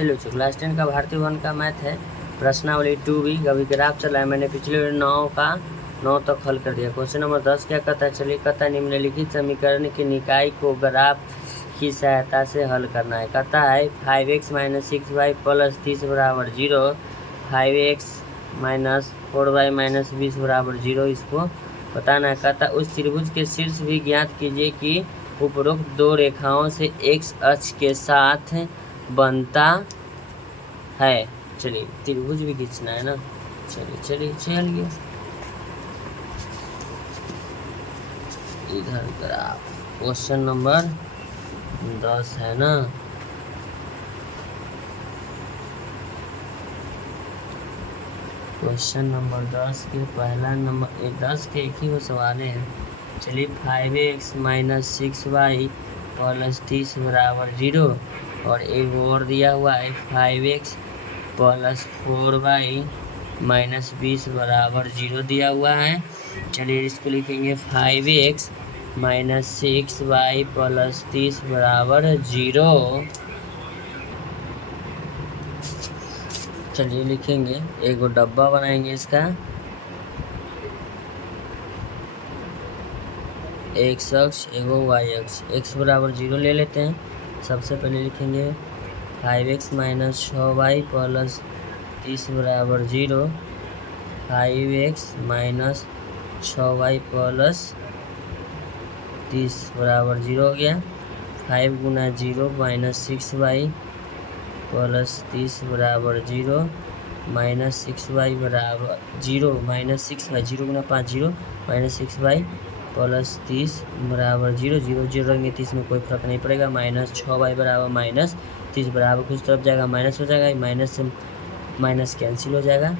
चलिए बच्चों, क्लास 10 का भारतीय वन का मैथ है, प्रश्नावली 2B। अभी ग्राफ चला है, मैंने पिछले 9 तक हल कर दिया। क्वेश्चन नंबर 10 क्या कहता है, चलिए कहता है निम्नलिखित समीकरण की निकाय को ग्राफ की सहायता से हल करना है। कहता है 5x - 6y + 30 = 0, 5x - 4y - 20 = 0, इसको बताना है। कहता है उस त्रिभुज के शीर्ष भी ज्ञात कीजिए कि उपरोक्त दो रेखाओं से x अक्ष के साथ बनता है। चलिए त्रिभुज भी खींचना है ना, चलिए इधर ग्राफ क्वेश्चन नंबर 10 है ना। क्वेश्चन नंबर 10 के पहला नंबर 10 के एक ही सवाल है। चलिए 5x - 6y + 30 = 0, और एक और दिया हुआ है 5x + 4y - 20 = 0 दिया हुआ है। चलिए इसको लिखेंगे 5x - 6y + 30 = 0। चलिए लिखेंगे, एक डब्बा बनाएंगे इसका, x अक्ष एगो y अक्ष, x = 0 ले लेते हैं। सबसे पहले लिखेंगे 5x - 6y + 30 = 0, 5x - 6y + 30 = 0 हो गया। 5 × 0 - 6y + 30 = 0, -6y = 0, -6y 0 × 5 0, -6y + 30 = 0, 0 0 रहेंगे 30 में कोई फर्क नहीं पड़ेगा। -6y = -30 बराबर कुछ तरफ जाएगा माइनस हो जाएगा, माइनस से माइनस कैंसिल हो जाएगा।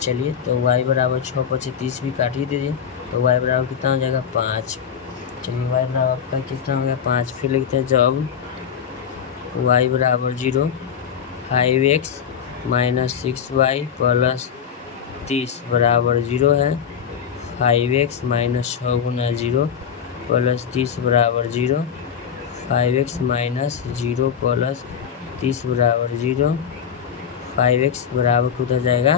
चलिए तो y = 6 × 5 30 भी काट ही दीजिए, तो y बराबर कितना हो जाएगा 5। चलिए y बराबर आपका कितना हो गया 5। फिर लिखते हैं जब y = 0, 5x - 6y + 30 = 0 है। 5x - 6 × 0 + 30 = 0, 5x - 0 + 30 = 0, 5x बराबर कितना जाएगा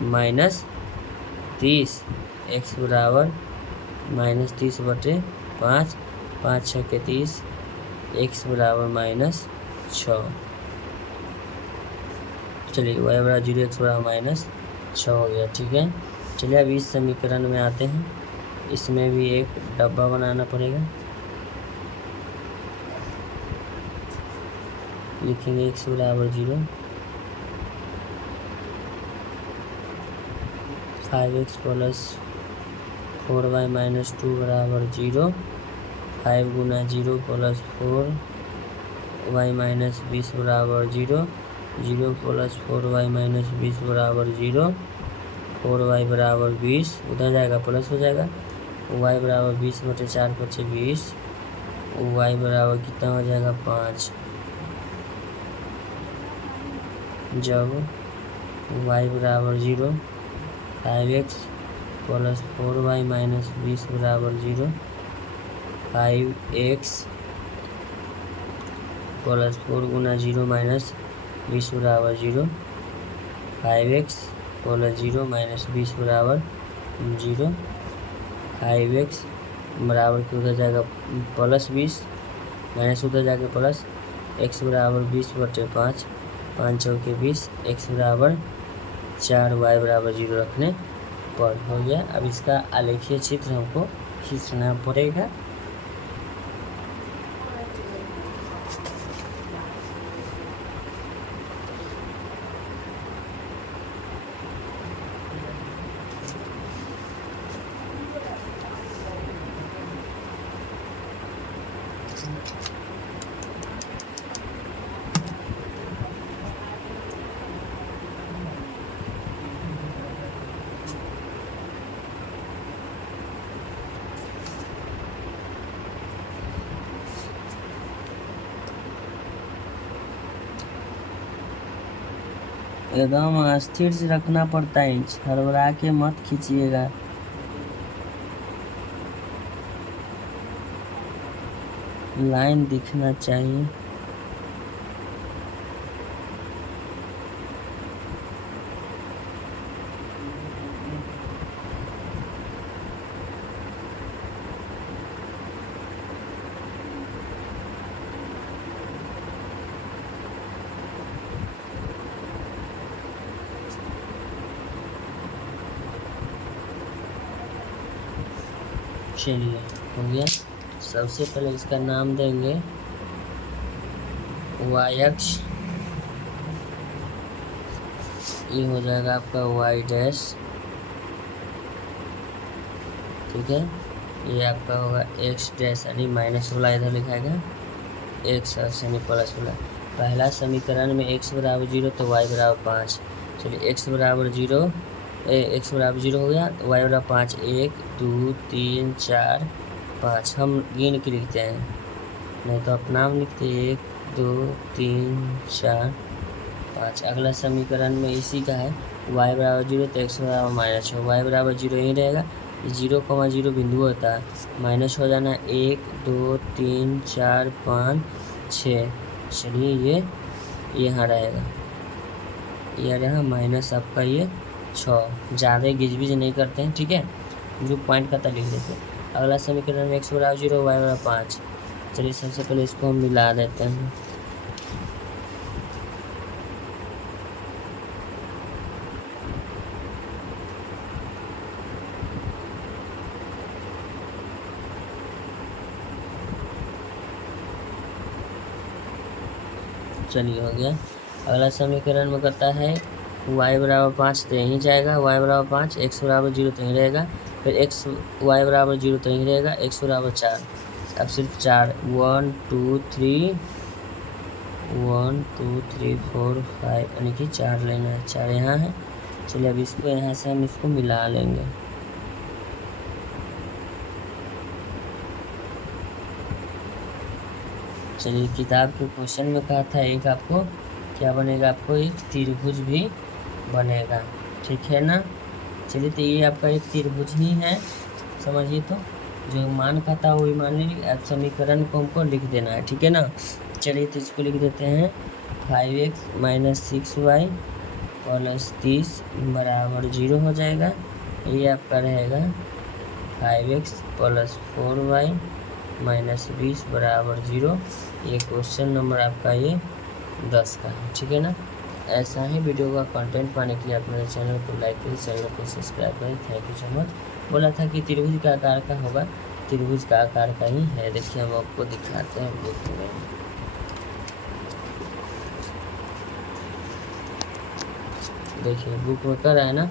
-30, x बराबर -30/5, 5 6 के 30, x बराबर -6। चलिए y = 0, x बराबर -6 हो गया, ठीक है। चलिए अब इस समीकरण में आते हैं, इसमें भी एक डब्बा बनाना पड़ेगा। लिखेंगे x = 0, 5x + 4y - 2 = 0, 5 × 0 + 4y - 20 = 0, 0 + 4y - 20 = 0, 4y = 20, उधर जाएगा प्लस हो जाएगा। y = 20/4 = 20, y बराबर कितना हो जाएगा 5। जब y = 0, 5x + 4y - 20 = 0, 5x + 4 × 0 - 20 = 0, 5x + 0 - 20 = 0, 5x बराबर की उधर जाएगा +20, माइनस उधर जाके प्लस, x बराबर 20/5, 5 चौके 20, x बराबर 4, y बराबर 0 रखने पर हो गया। अब इसका आलेखीय चित्र हमको खींचना पड़ेगा। एकदम स्थिर से रखना पड़ता है, हड़बड़ा के मत खींचिएगा। लाइन दिखना चाहिए। चलिए हो गया। सबसे पहले इसका नाम देंगे वाई अक्ष, ये हो जाएगा आपका वाई डैश, ठीक है। ये आपका होगा एक्स डैश यानी माइनस वाला इधर लिखाएगा, एक्स यानी प्लस वाला। पहला समीकरण में x बराबर 0 तो y बराबर 5। चलिए x बराबर 0, x बराबर 0 हो गया, y बराबर 5, 1 2 3 4 5 हम गिन के लिखते हैं, नहीं तो अपना नाम लिखते 1 2 3 4 5। अगला समीकरण में इसी का है, y बराबर 0 तो x बराबर -6, y बराबर 0 ही रहेगा, 0,0 बिंदु होता है, माइनस हो जाना 1 2 3 4 5 6। चलिए ये यहाँ रहेगा, ये रहा माइनस आपका ये 6। ज़्यादा गिजबिज नहीं करते हैं, ठीक है, जो पॉइंट का लिख देते हैं। अगला समीकरण में x बराबर 0 y बराबर 5। चलिए सबसे पहले इसको हम मिला देते हैं। चलिए हो गया। अगला समीकरण में कहता है y बराबर 5 तो यहीं जाएगा, y बराबर 5, x बराबर 0 तो यहीं रहेगा, फिर y बराबर 0 तो यहीं रहेगा, x बराबर 4। अब सिर्फ 4, 1 2 3 1 2 3 4 5 यानी कि 4 लेना है, 4 यहाँ है। चलिए अब इसको यहाँ से हम इसको मिला लेंगे। चलिए किताब के क्वेश्चन में कहा था एक आपको क्या बनेगा, आपको एक त्रिभुज भी बनेगा, ठीक है ना। चलिए तो ये आपका एक त्रिभुज ही है, समझिए। तो जो मान का था वही मान लीजिए, अब समीकरण को हमको लिख देना है, ठीक है ना। चलिए तो इसको लिख देते हैं 5x - 6y + 30 बराबर 0 हो जाएगा। ये आपका रहेगा 5x + 4y - 20 बराबर 0। ये क्वेश्चन नंबर आपका ये 10 का है, ठीक है ना। ऐसा ही वीडियो का कंटेंट पाने के लिए आप मेरे चैनल को लाइक करें, चैनल को सब्सक्राइब करें। Thank you so much. बोला था कि त्रिभुज का आकार का होगा, त्रिभुज का आकार का ही है। देखिए हम आपको दिखाते हैं, देखिए देखिए बुक में कर रहा है ना,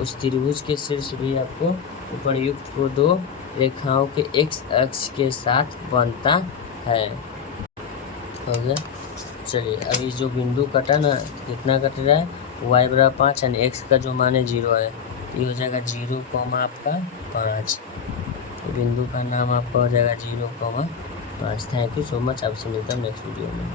उस त्रिभुज के शीर्ष भी आपको उपयुक्त को 2 रेखाओं के x अक्ष के साथ बनता है। हो गया। चलिए अभी जो बिंदु कटा ना, कितना कट रहा है, y बराबर 5 यानी x का जो मान है 0 है, ये हो जाएगा 0, आपका 5। बिंदु का नाम आपका हो जाएगा 0,5। Thank you so much. आपसे मिलता हूँ नेक्स्ट वीडियो में।